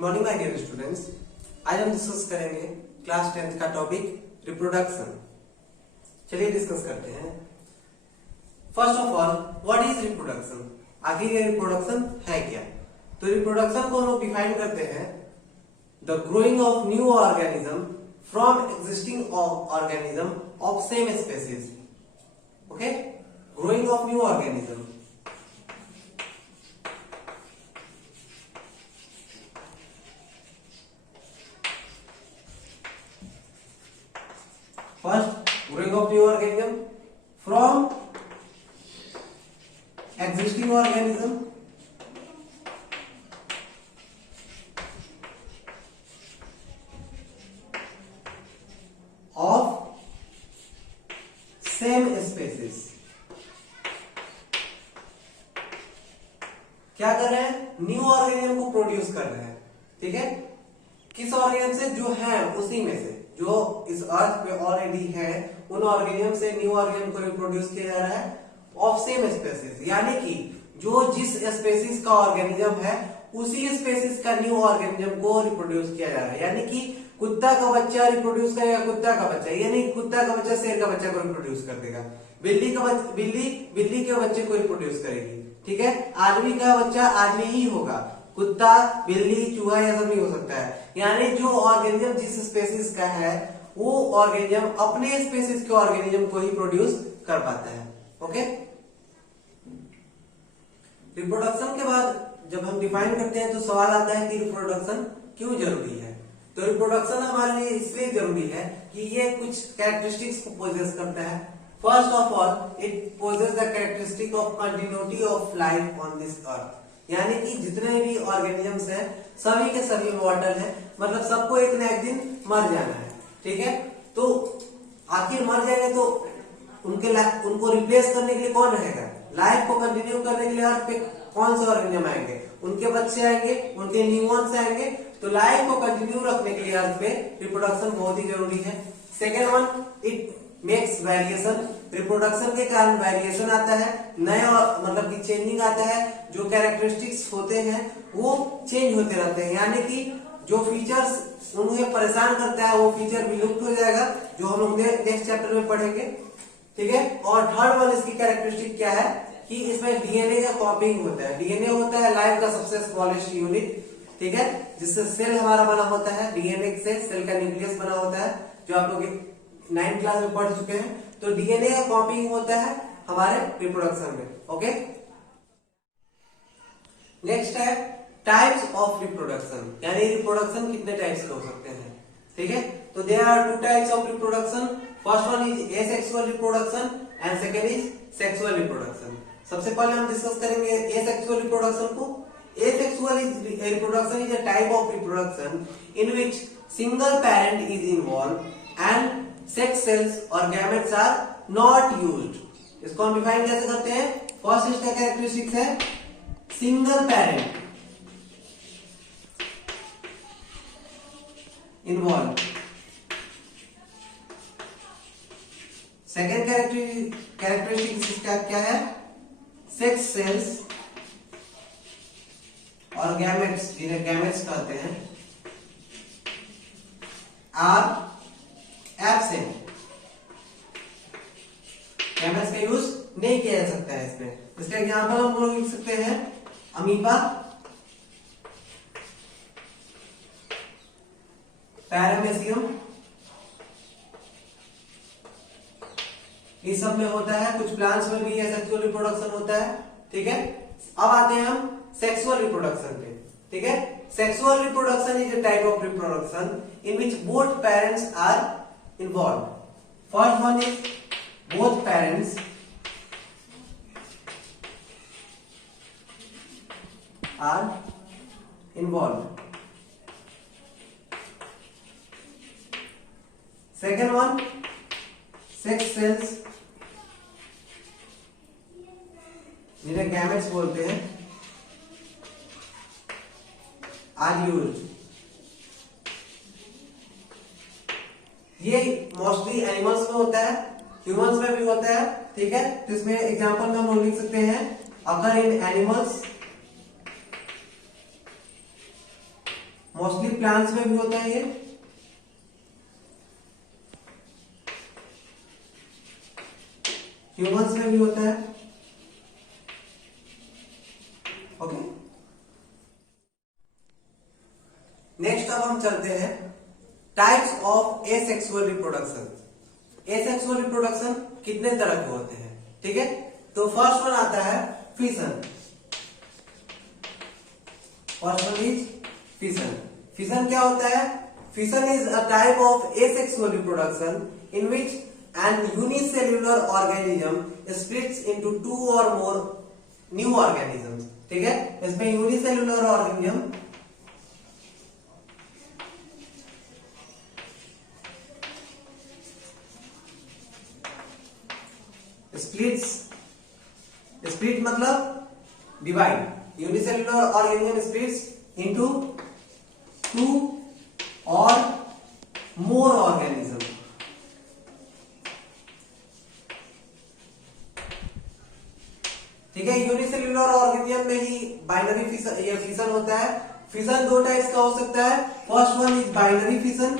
Good morning my dear students. आज हम discuss करेंगे क्लास 10th का टॉपिक रिप्रोडक्शन। चलिए डिस्कस करते हैं। First of all, what is reproduction? आखिर ये रिप्रोडक्शन है क्या? तो रिप्रोडक्शन को हम लोग डिफाइन करते हैं the growing of new organism from existing organism of same species. Okay, growing of new organism. First, growing of new organism from existing organism of same species। क्या कर रहे हैं? न्यू ऑर्गेनिज्म को प्रोड्यूस कर रहे हैं। ठीक है, किस ऑर्गेनिज्म से? जो है उसी में से, जो इस अर्थ पे ऑलरेडी है, उन ऑर्गेनिज्म से न्यू ऑर्गेनिज्म को रिप्रोड्यूस किया जा रहा है ऑफ सेम स्पेसीज। यानी कि जो जिस स्पेसीज का ऑर्गेनिज्म है उसी स्पेसीज का न्यू ऑर्गेनिज्म को रिप्रोड्यूस किया जा रहा है। यानी कि कुत्ता का बच्चा रिप्रोड्यूस करेगा कुत्ता का बच्चा, यानी कुत्ता का बच्चा शेर का बच्चा को रिप्रोड्यूस कर देगा। बिल्ली के बच्चे को रिप्रोड्यूस करेगी। ठीक है, आदमी का बच्चा आदमी ही होगा, कुत्ता बिल्ली चूहा यह सब नहीं हो सकता है। यानी जो ऑर्गेनिज्म जिस स्पेसीज का है वो ऑर्गेनिज्म अपने स्पेसीज के ऑर्गेनिज्म को ही प्रोड्यूस कर पाता है। ओके, रिप्रोडक्शन के बाद जब हम डिफाइन करते हैं तो सवाल आता है कि रिप्रोडक्शन क्यों जरूरी है। तो रिप्रोडक्शन हमारे लिए इसलिए जरूरी है कि ये कुछ कैरेक्टरिस्टिक्स को पोजेस करता है। First of all, it possess the characteristic of continuity of life on this earth. यानी कि जितने भी ऑर्गेनिजम्स हैं सभी के सभी मॉर्टल हैं, मतलब सबको एक न एक दिन मर जाना है। ठीक है, तो आखिर मर जाएंगे तो उनको रिप्लेस करने के लिए कौन रहेगा? लाइफ को कंटिन्यू करने के लिए अर्थ पे कौन से ऑर्गेनिज्म आएंगे? उनके बच्चे आएंगे, उनके न्यूऑन्स आएंगे। तो लाइफ को कंटिन्यू रखने के लिए अर्थ पे रिप्रोडक्शन बहुत ही जरूरी है। Second one, it makes variation. Reproduction के कारण वेरिएशन आता है, नया मतलब कि चेंजिंग आता है। जो कैरेक्टरिस्टिक्स होते हैं वो चेंज होते रहते हैं। यानी कि जो फीचर्स उन्हें परेशान करता है वो फीचर विलुप्त हो जाएगा, जो हम लोग नेक्स्ट चैप्टर में पढ़ेंगे। ठीक है, और थर्ड वन इसकी कैरेक्टरिस्टिक क्या है कि इसमें डीएनए का कॉपिंग होता है। डीएनए होता है लाइफ का सबसे स्मॉलेस्ट यूनिट। ठीक है, जिससे सेल हमारा बना होता है। डीएनए से सेल का न्यूक्लियस बना होता है, जो आप लोग 9th क्लास में पढ़ चुके हैं। तो डीएनए का कॉपिंग होता है हमारे रिप्रोडक्शन में। ओके, नेक्स्ट है टाइप्स ऑफ रिप्रोडक्शन। यानी रिप्रोडक्शन कितने टाइप्स के हो सकते हैं। ठीक है, तो there are 2 types of reproduction. First one is asexual reproduction and second is sexual reproduction. सबसे पहले हम डिस्कस करेंगे एसेक्सुअल रिप्रोडक्शन को। Asexual reproduction is a type of reproduction in which single parent is involved and sex cells or gametes are not used। इसको हम define कैसे करते हैं? फर्स्ट इसका कैरेक्टरिस्टिक्स है single parent involve. Second characteristics इसका क्या है? सेक्स सेल्स और गैमेट्स, जिन्हें गैमेट्स कहते हैं, आर एब्सेंट। गैमेट्स का यूज नहीं किया जा सकता है इसमें। इसका एग्जांपल हम लोग लिख सकते हैं अमीबा, पैरामेसियम, इस सब में होता है। कुछ प्लांट्स में भी सेक्सुअल रिप्रोडक्शन होता है। ठीक है, अब आते हैं हम सेक्सुअल रिप्रोडक्शन पे। ठीक है, sexual reproduction is a type of reproduction in which both parents are involve. First one is both parents are involve. Second one, sex cells, जिन्हें गैमेट्स बोलते हैं, आर यूज्ड। ये मोस्टली एनिमल्स में होता है, ह्यूमंस में भी होता है। ठीक है, तो इसमें एग्जांपल में हम लोग लिख सकते हैं अगर इन एनिमल्स मोस्टली प्लांट्स में भी होता है ये। ह्यूमंस में भी होता है। ओके, नेक्स्ट अब हम चलते हैं types of asexual reproduction. Asexual reproduction कितने तरह के होते हैं, ठीक है। तो फर्स्ट वन आता है fission. First one is fission. Fission क्या होता है? Fission is a type of asexual reproduction in which N unicellular organism splits into two और मोर न्यू ऑर्गेनिजम्स, ठीक है। इसमें यूनिसेल्युलर ऑर्गेनिज्म स्प्लिट मतलब divide. Unicellular organism splits into two और मोर organism, ठीक है। यूनिसेल्युलर ऑर्गेनिज्म में ही बाइनरी फिशन, ये फिशन होता है। फिशन दो टाइप्स का हो सकता है। First one is binary fission.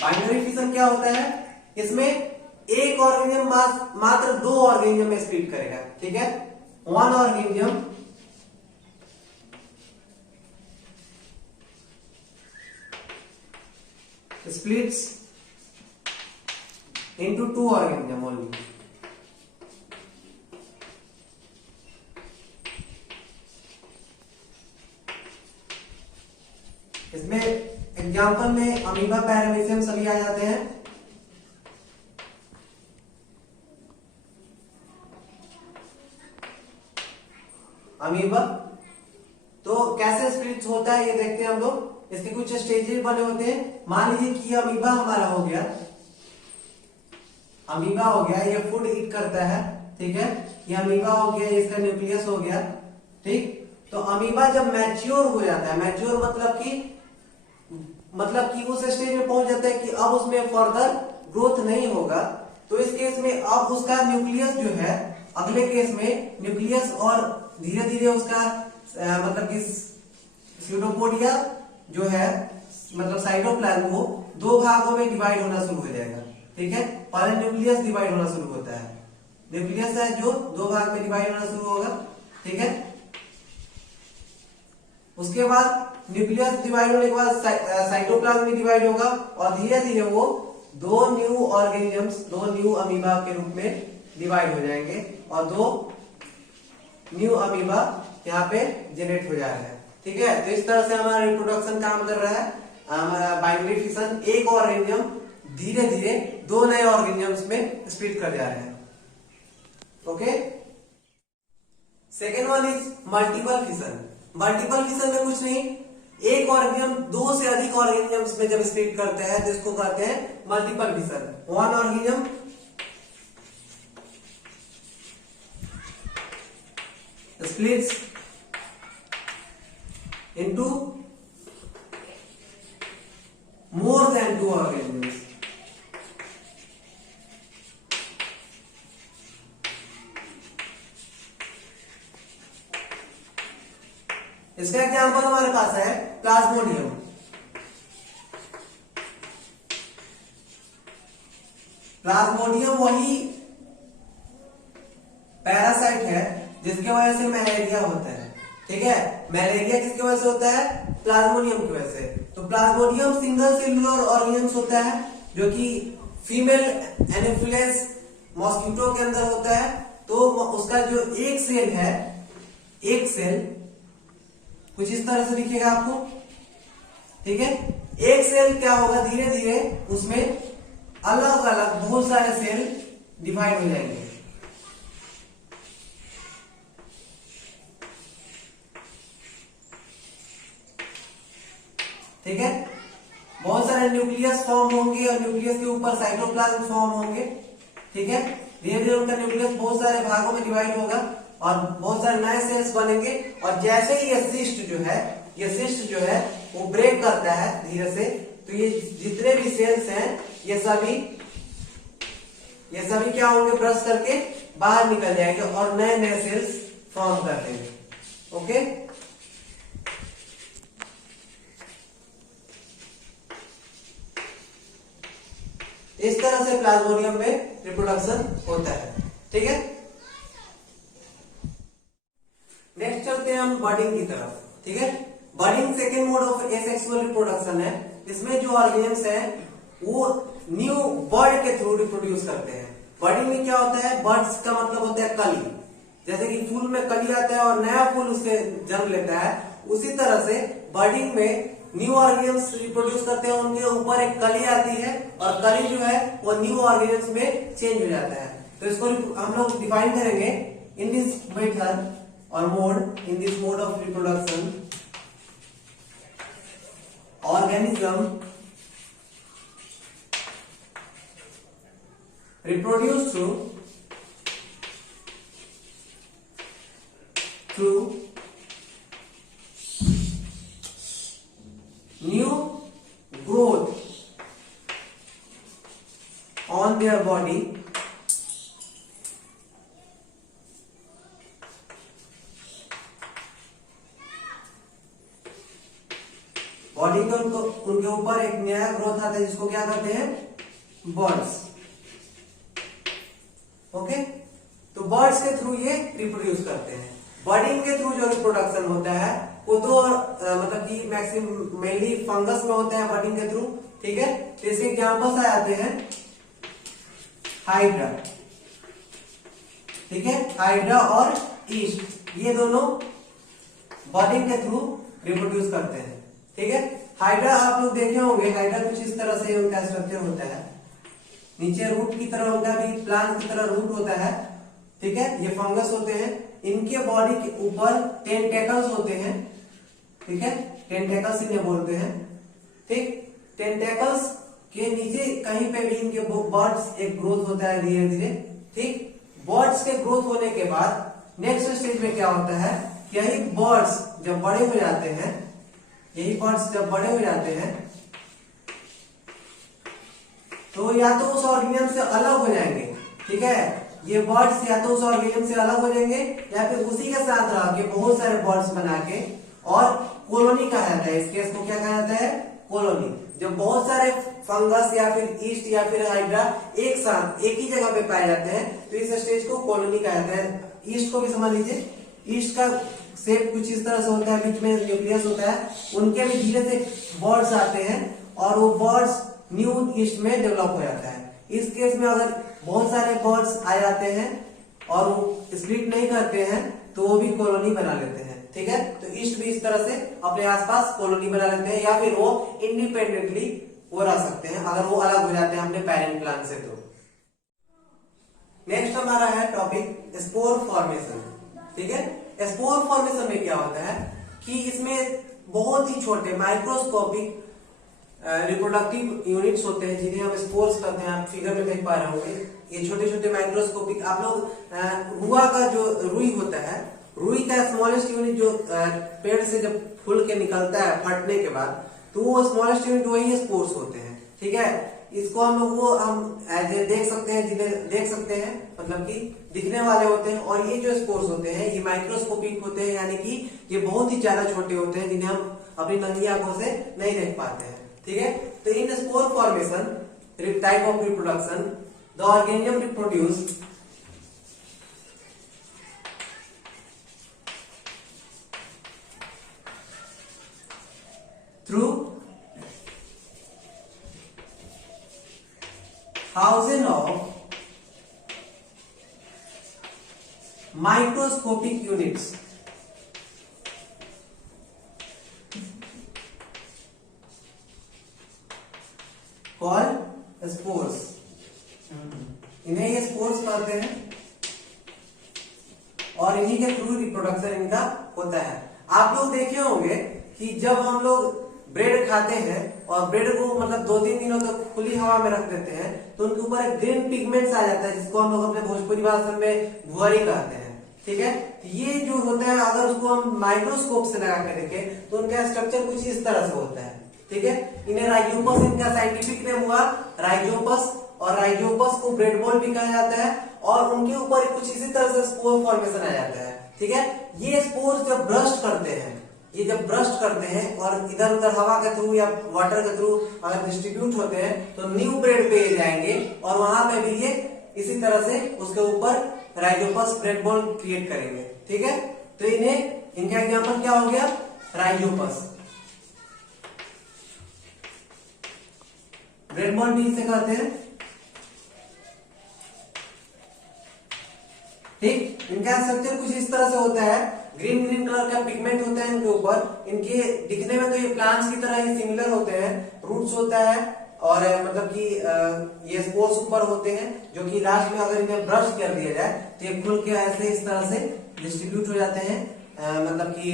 Binary fission क्या होता है? इसमें एक ऑर्गेनिज्म मात्र दो ऑर्गेनिज्म में स्प्लिट करेगा, ठीक है। One organism splits into two organism only. इसमें एग्जाम्पल में अमीबा, पैरामीशियम सभी आ जाते हैं। अमीबा तो कैसे स्प्लिट होता है ये देखते हैं हम लोग। इसके कुछ स्टेजेस बने होते हैं। मान लीजिए कि अमीबा हमारा हो गया, अमीबा हो गया, ये फूड ईट करता है, ठीक है। ये अमीबा हो गया, इसका न्यूक्लियस हो गया, ठीक। तो अमीबा जब मैच्योर हो जाता है, मैच्योर मतलब कि उस स्टेज में पहुंच जाता है कि अब उसमें फर्दर ग्रोथ नहीं होगा, तो इस केस में अब उसका न्यूक्लियस जो है, अगले केस में न्यूक्लियस और धीरे धीरे उसका मतलब कि स्यूडोपोडिया जो है, मतलब साइटोप्लाज्म, वो दो भागों में डिवाइड होना शुरू हो जाएगा, ठीक है। पहले न्यूक्लियस डिवाइड होना शुरू होता है, न्यूक्लियस है जो दो भाग में डिवाइड होना शुरू होगा, ठीक है। उसके बाद न्यूक्लियस डिवाइड होने के बाद साइटोप्लाज्म भी डिवाइड होगा और धीरे धीरे वो दो न्यू ऑर्गेनिजम्स, दो न्यू अमीबा के रूप में डिवाइड हो जाएंगे और दो न्यू अमीबा यहाँ पे जनरेट हो जा रहे हैं, ठीक है। तो इस तरह से हमारा रिप्रोडक्शन काम कर रहा है, हमारा बाइनरी फिशन। एक ऑर्गेनिज्म धीरे धीरे दो नए ऑर्गेनिजम्स में स्प्लिट कर जा रहे हैं, okay. Second one is multiple fission. Multiple fission में कुछ नहीं, एक ऑर्गेनिज्म दो से अधिक ऑर्गेनिजम्स में जब स्प्लिट करते हैं जिसको कहते हैं multiple fission. One organism splits into more than two organisms. इसका एग्जाम्पल हमारे पास है प्लाज्मोडियम। प्लाज्मोडियम वही पैरासाइट है जिसके वजह से मलेरिया होता है, ठीक है। मलेरिया किसकी वजह से होता है? प्लाज्मोडियम की वजह से। तो प्लाज्मोडियम सिंगल सेलुलर ऑर्गेनिज्म होता है जो कि फीमेल एनोफिलिस मॉस्किटो के अंदर होता है। तो उसका जो एक सेल है, एक सेल कुछ इस तरह से दिखेगा आपको, ठीक है। एक सेल क्या होगा, धीरे धीरे उसमें अलग अलग बहुत सारे सेल डिवाइड हो जाएंगे, ठीक है। बहुत सारे न्यूक्लियस फॉर्म होंगे और न्यूक्लियस के ऊपर साइटोप्लाज्म फॉर्म होंगे, ठीक है। धीरे धीरे उनका न्यूक्लियस बहुत सारे भागों में डिवाइड होगा और बहुत सारे नए सेल्स बनेंगे। और जैसे ही ये सिस्ट जो है वो ब्रेक करता है धीरे से, तो ये जितने भी सेल्स हैं ये सभी क्या होंगे, ब्रश करके बाहर निकल जाएंगे और नए नए सेल्स फॉर्म करते हैं। ओके, इस तरह से प्लाज्मोडियम में रिप्रोडक्शन होता है। ठीक है, नेक्स्ट चलते हैं हम बर्डिंग की तरफ। ठीक है, budding second mode of asexual reproduction है। इसमें जो ऑर्गेनिम्स है वो न्यू बर्ड के थ्रू रिप्रोड्यूस करते हैं। बर्डिंग में क्या होता है, बर्ड्स का मतलब होता है कली। जैसे कि फूल में कली आता है और नया फूल उससे जन्म लेता है, उसी तरह से बर्डिंग में न्यू ऑर्गेनिम्स रिप्रोड्यूस करते हैं, उनके ऊपर एक कली आती है और कली जो है वो न्यू ऑर्गेनिम्स में चेंज हो जाता है। तो इसको हम लोग डिफाइन करेंगे in this method or mode, in this mode of reproduction, organism reproduce through new growth on their body body के उनके ऊपर एक नया ग्रोथ आता है जिसको क्या कहते हैं, बर्ड्स। ओके, तो बर्ड्स के थ्रू ये रिप्रोड्यूस करते हैं। बर्डिंग के थ्रू जो रिप्रोडक्शन होता है वो दो मतलब कि मैक्सिमम मेनली फंगस में होता है बर्डिंग के थ्रू। ठीक है, तो इसके एग्जांपल्स आ जाते हैं हाइड्रा। ठीक है, हाइड्रा और ईस्ट, ये दोनों बर्डिंग के थ्रू रिप्रोड्यूस करते हैं। ठीक है, हाइड्रा आप लोग देखे होंगे, हाइड्रा कुछ इस तरह से उनका स्ट्रक्चर होता है, नीचे रूट की तरह, उनका भी प्लांट की तरह रूट होता है। ठीक है, ये फंगस होते हैं, इनके बॉडी के ऊपर टेंटेकल्स होते हैं। ठीक है, टेंटेकल्स इन्हें बोलते हैं। ठीक, टेंटेकल्स के नीचे कहीं पे भी इनके बर्ड्स एक ग्रोथ होता है धीरे धीरे। ठीक, बर्ड्स के ग्रोथ होने के बाद नेक्स्ट स्टेज में क्या होता है, यही बर्ड्स जब बड़े हो जाते हैं, यही बर्ड्स जब बड़े हो जाते हैं तो या तो उस ऑर्गेनिज्म से अलग हो जाएंगे। ठीक है, ये बर्ड्स या तो उस ऑर्गेनिज्म से अलग हो जाएंगे या फिर उसी के साथ रह के बहुत सारे बर्ड्स बना के, और कॉलोनी कहा जाता है, इस केस को क्या कहा जाता है, कॉलोनी। जब बहुत सारे फंगस या फिर ईस्ट या फिर हाइड्रा एक साथ एक ही जगह पे पाए जाते हैं तो इस स्टेज को कॉलोनी कहा जाता है। ईस्ट को भी समझ लीजिए, ईस्ट का शेप कुछ इस तरह से होता है, बीच में न्यूक्लियस होता है, उनके भी धीरे से बर्ड्स आते हैं और वो बर्ड्स न्यू ईस्ट में डेवलप हो जाता है। इस केस में अगर बहुत सारे बर्ड्स आ जाते हैं और वो स्प्लिट नहीं करते हैं तो वो भी कॉलोनी बना लेते हैं। ठीक है, तो ईस्ट भी इस तरह से अपने आसपास कॉलोनी बना लेते हैं, या फिर वो इंडिपेंडेंटली वो रह सकते हैं अगर वो अलग हो जाते हैं अपने पेरेंट प्लांट से। तो नेक्स्ट हमारा है टॉपिक स्पोर फॉर्मेशन। ठीक है, स्पोर फॉर्मेशन में क्या होता है कि इसमें बहुत ही छोटे माइक्रोस्कोपिक रिप्रोडक्टिव यूनिट्स होते हैं जिन्हें हम स्पोर्स कहते हैं। आप फिगर में देख पा रहे होंगे, ये छोटे छोटे माइक्रोस्कोपिक, आप लोग रुआ का जो रुई होता है, रुई का स्मॉलेस्ट यूनिट जो पेड़ से जब फूल के निकलता है फटने के बाद, तो वो स्मॉलेस्ट यूनिट वही स्पोर्स होते हैं। ठीक है, इसको हम लोग वो हम देख सकते हैं, जिन्हें देख सकते हैं मतलब कि दिखने वाले होते हैं, और ये जो स्पोर्स होते हैं ये माइक्रोस्कोपिक होते हैं, यानी कि ये बहुत ही ज्यादा छोटे होते हैं जिन्हें हम अपनी नंगी आंखों से नहीं देख पाते हैं। ठीक है, तो in spore formation type of reproduction the organism reproduce through thousands of microscopic units called spores। इन्हें ये स्पोर्स कहते हैं और इन्हीं के थ्रू रिप्रोडक्शन इनका होता है। आप लोग देखे होंगे कि जब हम लोग ब्रेड खाते हैं और ब्रेड को मतलब 2-3 दिनों तक खुली हवा में रख देते हैं तो उनके ऊपर एक ग्रीन पिगमेंट्स आ जाता है, जिसको हम लोग अपने भोजपुरी भाषा में भुअरी कहते हैं। ठीक है, ये जो होता है अगर उसको हम माइक्रोस्कोप से लगा के देखें तो उनका स्ट्रक्चर कुछ इस तरह से होता है। ठीक है, इन्हें राइजोपस, इनका साइंटिफिक नेम हुआ राइजोपस, और राइजोपस को ब्रेड बॉल भी कहा जाता है, और उनके ऊपर कुछ इसी तरह से स्पोर फॉर्मेशन आ जाता है। ठीक है। ये स्पोर्स जब ब्रस्ट करते हैं, ये जब ब्रस्ट करते हैं और इधर उधर हवा के थ्रू या वाटर के थ्रू अगर डिस्ट्रीब्यूट होते हैं तो न्यू ब्रेड पे ये जाएंगे और वहां पे भी ये इसी तरह से उसके ऊपर राइजोपस ब्रेड बॉल क्रिएट करेंगे। ठीक है, तो इन्हें इनका एग्जाम्पल क्या हो गया, राइजोपस। ब्रेड बॉल भी इसे कहते हैं। ठीक, इनका स्ट्रक्चर कुछ इस तरह से होता है, ग्रीन ग्रीन कलर का पिगमेंट होता है इनके ऊपर। इनके दिखने में तो ये प्लांट्स की तरह ही सिमिलर होते हैं, रूट्स होता है और मतलब कि ये स्पोर्स ऊपर होते हैं जो कि लास्ट में अगर इन्हें ब्रश कर दिया जाए तो ये खुल के ऐसे इस तरह से डिस्ट्रीब्यूट हो जाते हैं, मतलब कि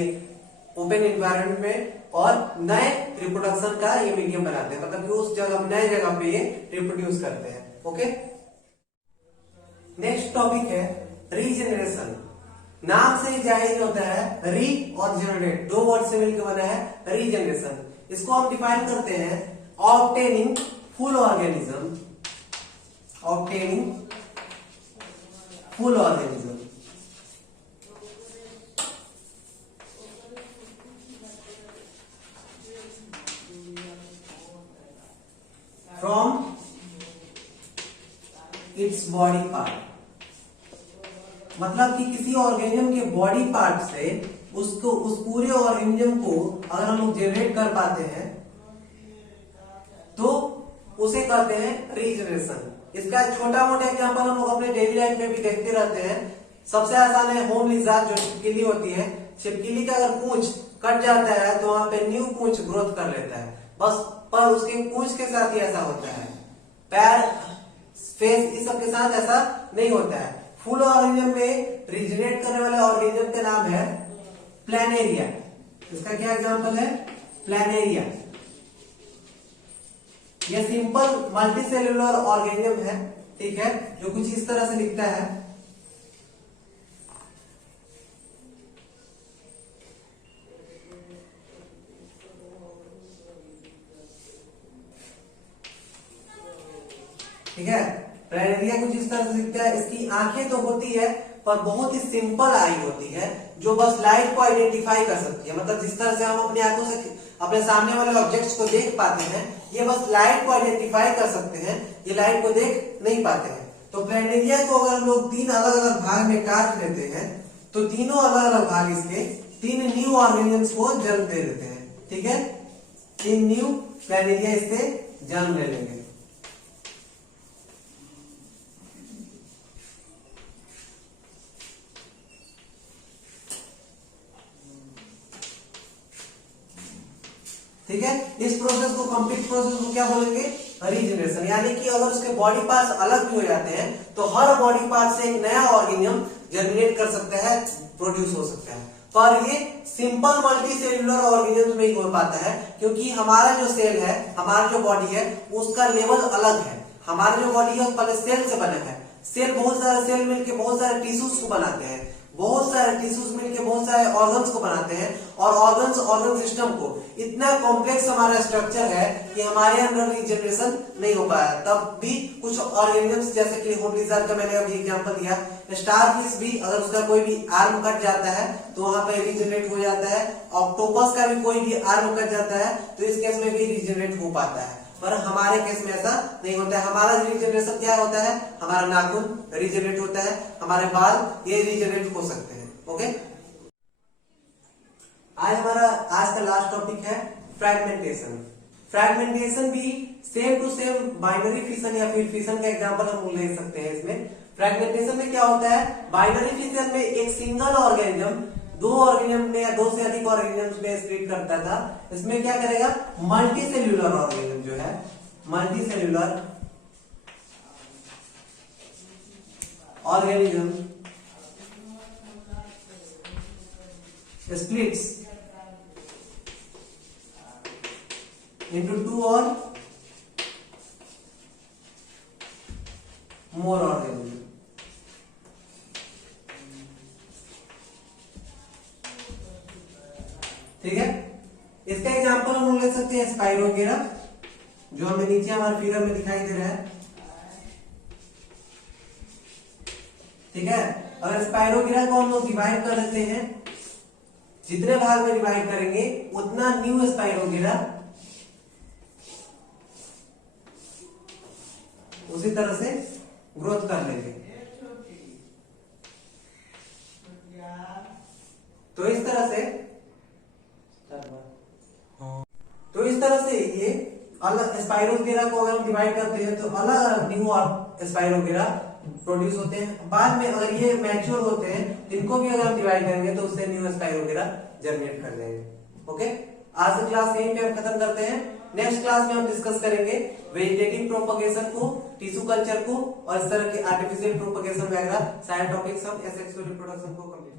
ओपन एनवायरनमेंट में, और नए रिप्रोडक्शन का ये मीडियम बनाते हैं, मतलब कि उस जगह नए जगह पे ये रिप्रोड्यूस करते हैं। ओके, नेक्स्ट टॉपिक है रीजेनरेशन। नाम से जाहिर होता है री और जनरेट, दो वर्ड से मिलकर बना है रीजेनरेशन। इसको हम डिफाइन करते हैं obtaining full organism, obtaining full organism from its body part. मतलब कि किसी ऑर्गेनिज्म के बॉडी पार्ट से उसको, उस पूरे ऑर्गेनिज्म को अगर हम लोग जनरेट कर पाते हैं तो उसे कहते हैं रीजनरेशन। इसका छोटा मोटा एग्जांपल हम लोग अपने डेली लाइफ में भी देखते रहते हैं। सबसे आसान है होम लिजार्ड, जो छिपकली होती है। छिपकली का अगर पूंछ कट जाता है तो वहां पे न्यू पूंछ ग्रोथ कर लेता है, बस पर उसके पूंछ के साथ ही ऐसा होता है, पैर, फेस, इस सब के साथ ऐसा नहीं होता है। फुल ऑर्गेनिज्म में रीजनरेट करने वाले ऑर्गेनिज्म का नाम है प्लानेरिया। इसका क्या एग्जांपल है, प्लानेरिया। यह सिंपल मल्टीसेल्युलर ऑर्गेनिज्म है, ठीक है, जो कुछ इस तरह से दिखता है। ठीक है, प्लानेरिया कुछ इस तरह से दिखता है। इसकी आंखें तो होती है पर बहुत ही सिंपल आई होती है, जो बस लाइट को आइडेंटिफाई कर सकती है। मतलब जिस तरह से हम अपनी आंखों से अपने सामने वाले ऑब्जेक्ट्स को देख पाते हैं, ये बस लाइट को आइडेंटिफाई कर सकते हैं, ये लाइट को देख नहीं पाते हैं। तो प्लानेरिया को अगर हम लोग तीन अलग अलग भाग में काट लेते हैं तो तीनों अलग अलग भाग इसके तीन न्यू ऑर्गेनिजम्स को जन्म दे देते हैं। ठीक है, तीन न्यू प्लानेरिया इससे जन्म ले लेंगे। ठीक है, इस प्रोसेस को, कंप्लीट प्रोसेस को क्या बोलेंगे, रीजनरेशन। यानी कि अगर उसके बॉडी पार्ट्स अलग भी हो जाते हैं तो हर बॉडी पार्ट से एक नया ऑर्गेनिज्म जनरेट कर सकता है, प्रोड्यूस हो सकता है। पर ये सिंपल मल्टी सेल्युलर ऑर्गेनिज्म में ही हो पाता है, क्योंकि हमारा जो सेल है, हमारा जो बॉडी है, उसका लेवल अलग है। हमारा जो बॉडी है पहले सेल से बना है। सेल, बहुत सारे सेल मिलकर बहुत सारे टिश्यूज को बनाते हैं, बहुत सारे टिश्यूज मिलकर बहुत सारे ऑर्गन्स को बनाते हैं, और ऑर्गन्स, ऑर्गन सिस्टम को इतना कॉम्प्लेक्स हमारा स्ट्रक्चर है कि हमारे अंदर रीजनरेशन नहीं हो पाया। तब भी कुछ ऑर्गेनिजम्स, जैसे कि होम लिजार्ड का मैंने अभी एग्जांपल दिया, स्टारफिश भी अगर उसका कोई भी आर्म कट जाता है तो वहां पे रीजनरेट हो जाता है। ऑक्टोपस का भी कोई भी आर्म कट जाता है तो इस केस में भी रीजनरेट हो पाता है, पर हमारे केस में ऐसा नहीं होता है। हमारा रीजनरेशन क्या होता है, हमारा नाखून रीजनरेट होता है, हमारे बाल ये रीजनरेट हो सकते हैं। ओके, आज का लास्ट टॉपिक है फ्रैगमेंटेशन। फ्रैगमेंटेशन भी same to same binary fission या फिर फिशन का एग्जांपल हम ले सकते हैं। इसमें फ्रैगमेंटेशन में क्या होता है, बाइनरी फिशन में एक सिंगल ऑर्गेनिज्म दो ऑर्गेनिज्म में या दो से अधिक ऑर्गेनिज्म में स्प्लिट करता था। इसमें क्या करेगा, मल्टी सेल्यूलर ऑर्गेनिज्म जो है, multi cellular organism splits into two or more organisms। ठीक है, इसका एग्जांपल हम ले सकते हैं स्पाइरोगेरा, जो हमें नीचे हमारे फिगर में दिखाई दे रहा है। ठीक है, अगर स्पाइरोगिरा को हम लोग डिवाइड कर देते हैं, जितने भाग में डिवाइड करेंगे उतना न्यू स्पाइरोगिरा उसी तरह से ग्रोथ कर लेंगे। तो इस तरह से ये अलग स्पाइरोगिरा को अगर हम डिवाइड करते हैं तो अलग न्यू स्पाइरोगिरा प्रोड्यूस होते हैं। बाद में अगर ये मैच्योर होते हैं, इनको भी अगर हम डिवाइड करेंगे तो उससे न्यू स्पाइरोगिरा जर्मिनेट कर देंगे। ओके, आज की क्लास यहीं पे हम खत्म करते हैं। नेक्स्ट क्लास में हम डिस्कस करेंगे वेजिटेटिव प्रोपगेशन को, टिश्यू कल्चर को और इस तरह के आर्टिफिशियल प्रोपगेशन वगैरह सारे टॉपिक्स हम एसेक्सुअल रिप्रोडक्शन को कंप्लीट